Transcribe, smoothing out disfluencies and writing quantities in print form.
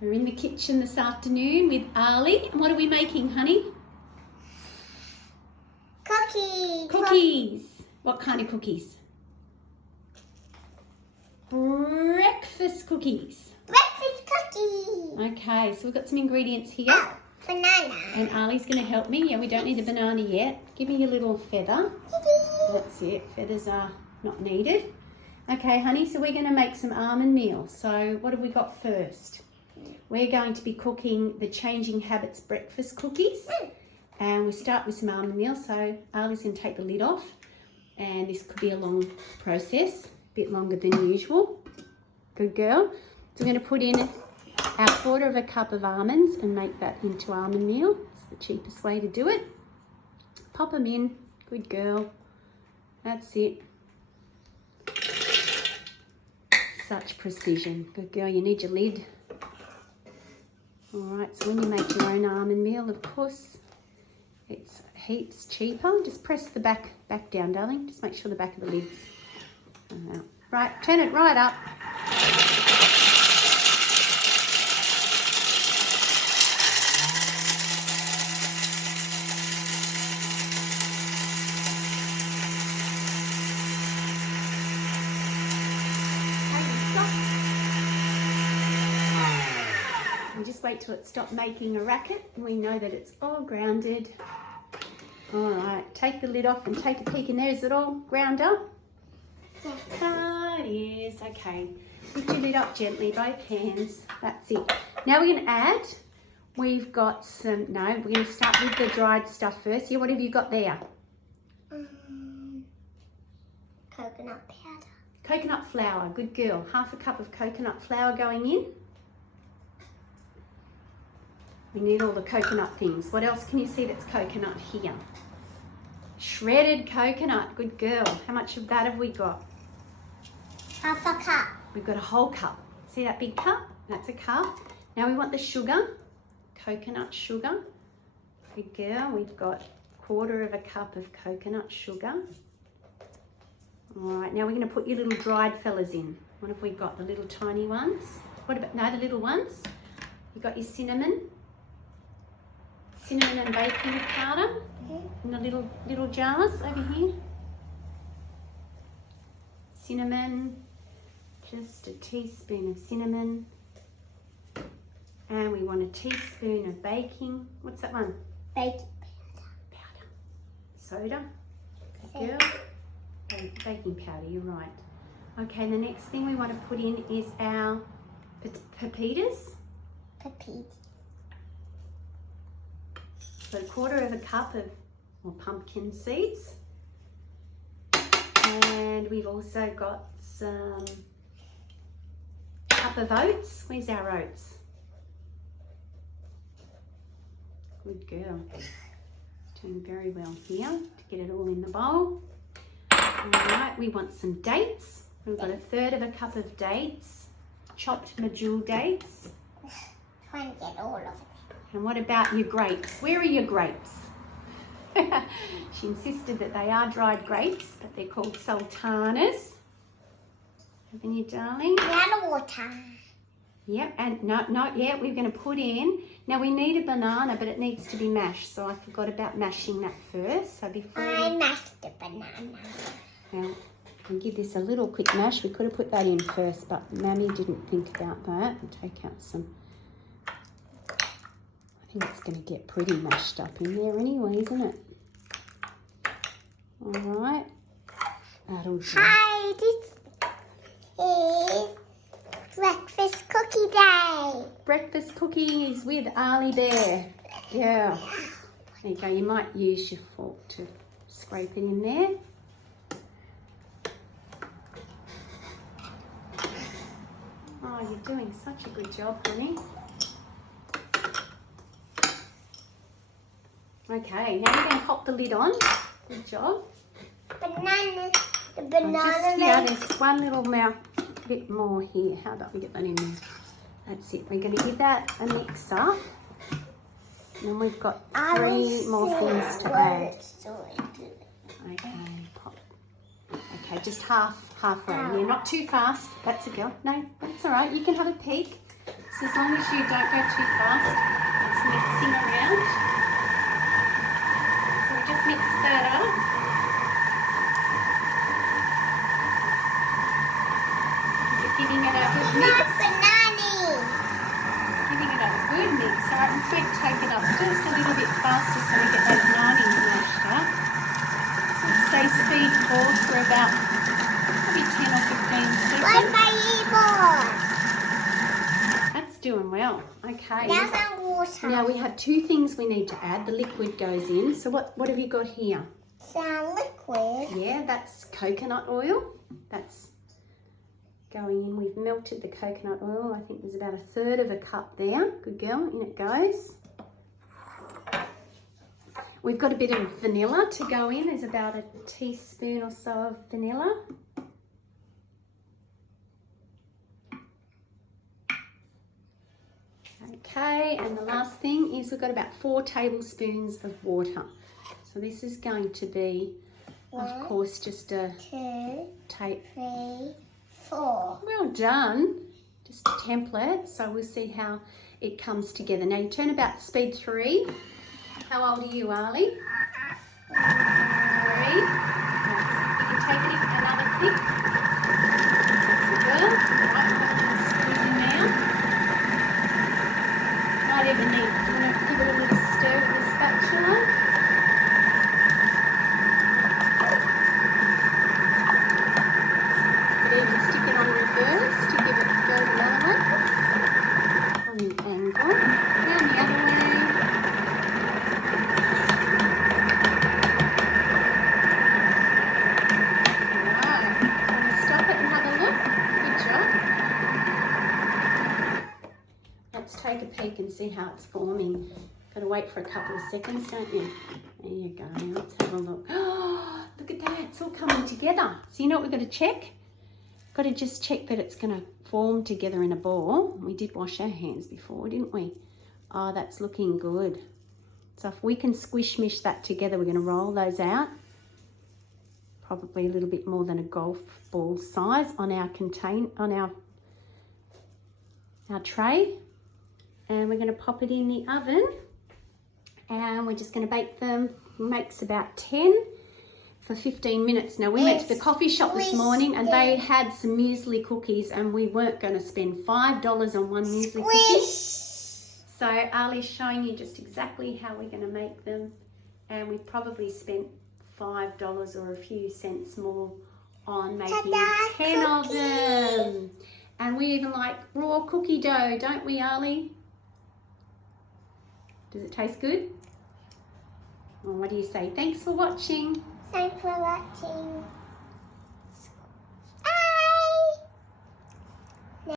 We're in the kitchen this afternoon with Arlie. And what are we making, honey? Cookies. Cookies. What kind of cookies? Breakfast cookies. Breakfast cookies. Okay, so we've got some ingredients here. Oh, banana. And Arlie's going to help me. Yeah, we don't need a banana yet. Give me your little feather. That's it. Feathers are not needed. Okay, honey, so we're going to make some almond meal. So what have we got first? We're going to be cooking the Changing Habits breakfast cookies. And we start with some almond meal. So Arlie's going to take the lid off. And this could be a long process, a bit longer than usual. Good girl. So we're going to put in our 1/4 cup of almonds and make that into almond meal. It's the cheapest way to do it. Pop them in. Good girl. That's it. Such precision. Good girl. You need your lid. All right. So when you make your own almond meal, of course, it's heaps cheaper. Just press the back down, darling. Just make sure the back of the lid's out. Right. Turn it right up. And just wait till it stops making a racket and we know that it's all grounded. All right, take the lid off and take a peek in there. Is it all ground up? Yes. Ah, it is. Okay. Lift your lid up gently, both hands. That's it. Now we're going to add, we've got some, no, we're going to start with the dried stuff first. Yeah, what have you got there? Coconut powder. Coconut flour, good girl. 1/2 cup of coconut flour going in. We need all the coconut things. What else can you see that's coconut here? Shredded coconut, good girl. How much of that have we got? 1/2 cup. We've got a whole cup. See that big cup? That's a cup. Now we want the sugar, coconut sugar. Good girl, we've got 1/4 cup of coconut sugar. All right, now we're going to put your little dried fellas in. What have we got? The little tiny ones? What about, no, the little ones. You've got your cinnamon and baking powder in the little jars over here. Cinnamon, just a teaspoon of cinnamon. And we want a teaspoon of baking. What's that one? Baking Powder. Soda. Good girl. Baking powder, you're right. Okay, and the next thing we want to put in is our pepitas. powder. So 1/4 cup of pumpkin seeds. And we've also got some cup of oats. Where's our oats? Good girl. Doing very well here to get it all in the bowl. All right, we want some dates. We've got 1/3 cup of dates, chopped medjool dates. Try and get all of it. And what about your grapes? Where are your grapes? She insisted that they are dried grapes, but they're called sultanas. Haven't you, darling? Add water. Yep, and not yet. We're going to put in. Now we need a banana, but it needs to be mashed, so I forgot about mashing that first. So before I mashed the banana. Now, we'll give this a little quick mash. We could have put that in first, but Mammy didn't think about that. And take out some. I think it's going to get pretty mashed up in there anyway, isn't it? All right. That'll do. Hi, this is breakfast cookie day. Breakfast cookies with Arlie Bear. Yeah. There you go. You might use your fork to scrape it in there. Oh, you're doing such a good job, honey. Okay, now you're going to pop the lid on. Good job. Banana. The Oh, banana just here, makes there's one little bit more here. How about we get that in there? That's it. We're going to give that a mix up. And then we've got 3 more things to add. Okay, pop. Okay, just halfway. Yeah, not too fast. That's a go. No, that's all right. You can have a peek. So as long as you don't go too fast, it's mixing around. So we just mix that up. Is it giving it a good mix? Giving it a good mix. So I might take it up just a little bit faster so we get those 90s mashed up. Let's say speed 4 for about maybe 10 or 15 seconds. That's doing well. Okay. Now some water. Now we have 2 things we need to add. The liquid goes in. So what have you got here? Some liquid. Yeah, that's coconut oil. That's going in. We've melted the coconut oil. I think there's about 1/3 of a cup there. Good girl. In it goes. We've got a bit of vanilla to go in. There's about a teaspoon or so of vanilla. Okay, and the last thing is we've got about 4 tablespoons of water. So this is going to be, of course, just a 2, tape. 3, 4. Well done. Just a template. So we'll see how it comes together. Now you turn about speed 3. How old are you, Arlie? 3. Right. You can take it another click. That's a girl. Right, squeeze in now. Might even need, do you want to give it a little stir with the spatula? But even stick it on reverse to give it a go the other way. On the angle. Down the other way. Take a peek and see how it's forming. Got to wait for a couple of seconds, don't you? There you go. Let's have a look. Oh, look at that. It's all coming together. So you know what we've got to check? Got to just check that it's going to form together in a ball. We did wash our hands before, didn't we? Oh, that's looking good. So if we can squish-mish that together, we're going to roll those out. Probably a little bit more than a golf ball size on our our tray. And we're going to pop it in the oven, and we're just going to bake them. Makes about 10 for 15 minutes. Now we went to the coffee shop this morning and they had some muesli cookies, and we weren't going to spend $5 on one muesli cookie. So Arlie's showing you just exactly how we're going to make them, and we probably spent $5 or a few cents more on making 10 of them. And we even like raw cookie dough, don't we, Arlie? Does it taste good? Well, what do you say? Thanks for watching. Thanks for watching.